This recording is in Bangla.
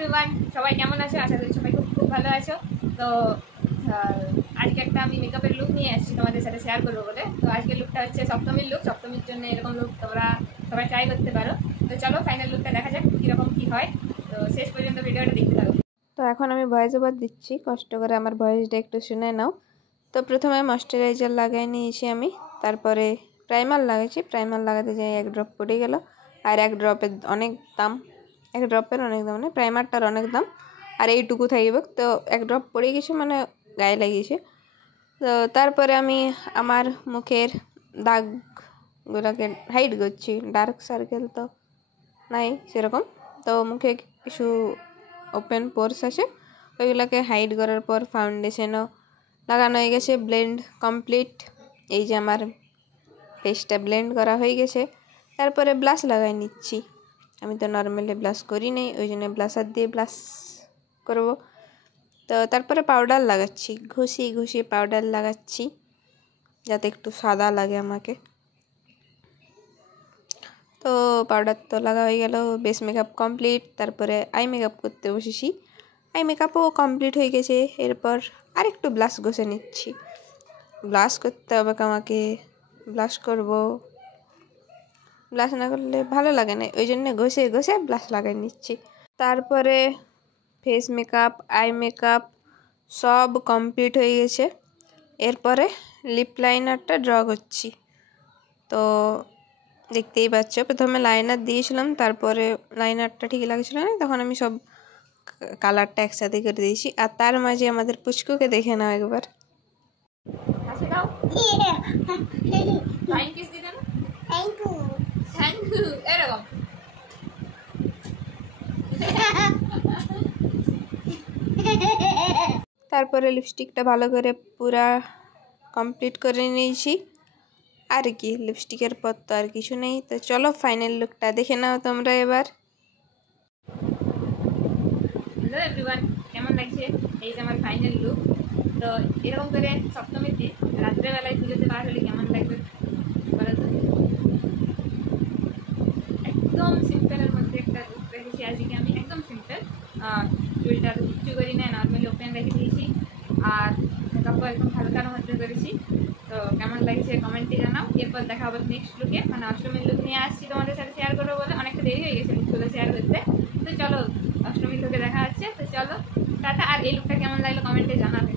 এভরিওয়ান, সবাই কেমন আছো? আশা করি সবাই খুব খুব ভালো আছো। তো আজকে একটা আমি মেকআপের লুক নিয়ে আসছি তোমাদের সাথে শেয়ার করবো বলে। তো আজকের লুকটা হচ্ছে সপ্তমীর লুক। সপ্তমীর জন্য এরকম লুক তোমরা সবাই ট্রাই করতে পারো। তো চলো ফাইনাল লুকটা দেখা যাক কীরকম কী হয়। তো শেষ পর্যন্ত ভিডিওটা দেখতে থাকো। তো এখন আমি ভয়েস ওভার দিচ্ছি, কষ্ট করে আমার ভয়েসটা একটু শুনে নাও। তো প্রথমে ময়শ্চারাইজার লাগাই নিয়েছি আমি, তারপরে প্রাইমার লাগাইছি। প্রাইমার লাগাতে যাই এক ড্রপ পড়ে গেল, আর এক ড্রপের অনেক দাম, এক ড্রপের অনেক দাম মানে প্রাইমারটার অনেক দাম, আর এইটুকু থাকবে। তো এক ড্রপ পড়ে গেছে মানে গায়ে লাগিয়েছে। তো তারপরে আমি আমার মুখের দাগগুলোকে হাইড করছি। ডার্ক সার্কেল তো নাই সেরকম, তো মুখে কিছু ওপেন পোর্স আছে, ওইগুলোকে হাইড করার পর ফাউন্ডেশনও লাগানো হয়ে গেছে। Blend complete. এই যে আমার ফেসটা ব্লেন্ড করা হয়ে গেছে। তারপরে ব্লাশ লাগাই নিচ্ছি। আমি তো নর্মালি ব্লাশ করি নাই, ওই জন্য ব্লাশার দিয়ে ব্লাশ করব। তো তারপরে পাউডার লাগাচ্ছি, ঘষি ঘষি পাউডার লাগাচ্ছি যাতে একটু সাদা লাগে আমাকে। তো পাউডার তো লাগা হয়ে গেল, বেস মেকআপ কমপ্লিট। তারপরে আই মেকআপ করতে বসেছি, আই মেকআপও কমপ্লিট হয়ে গেছে। এরপর আরেকটু ব্লাশ ঘষে নিচ্ছি। ব্লাশ করতে হবে আমাকে, ব্লাশ করব। ব্লাশ না করলে ভালো লাগে না, ওই জন্য ঘষে ঘষে ব্লাশ লাগাই নিচ্ছি। তারপরে ফেস মেকআপ, আই মেকআপ সব কমপ্লিট হয়ে গেছে। এরপরে লিপ লাইনারটা ড্র করছি। তো দেখতেই পাচ্ছ, প্রথমে লাইনার দিয়েছিলাম, তারপরে লাইনারটা ঠিক লাগছিল না, তখন আমি সব কালারটা একসাথে করে দিয়েছি। আর তার মাঝে আমাদের পুচকুকে দেখে নাও একবার। এরকম তারপরে লিপস্টিকটা ভালো করে পুরা কমপ্লিট করে নিয়েছি। আর কি, লিপস্টিকের পর তো আর কিছু নেই। তো চলো ফাইনাল লুকটা দেখে নাও তোমরা এবার। হ্যালো এভরিওয়ান, কেমন লাগছে? এই যে আমার ফাইনাল লুক। তো এরকম করে সপ্তমীর দিন রাত্রেবেলায় পুজোতে বার হলে কেমন লাগবে বলো তো? একদম সিম্পলের মধ্যে একটা লুক রেখেছি আজকে আমি, একদম সিম্পল। চুলটা তো কিচ্ছু করি না, নর্মালি ওপেন রেখে দিয়েছি। আর মেকআপও একদম হালকার মধ্যে করেছি। তো কেমন লাগছে কমেন্টে জানাও। এরপর দেখা হবে নেক্সট লুকে, মানে অষ্টমীর লুক নিয়ে আসছি তোমাদের সাথে শেয়ার করবো বলে। অনেকটা দেরি হয়ে গেছে লুকগুলো শেয়ার করতে। তো চলো অষ্টমীর লুকে দেখা হচ্ছে। তো চলো টাটা। আর এই লুকটা কেমন লাগলো কমেন্টে জানাবে।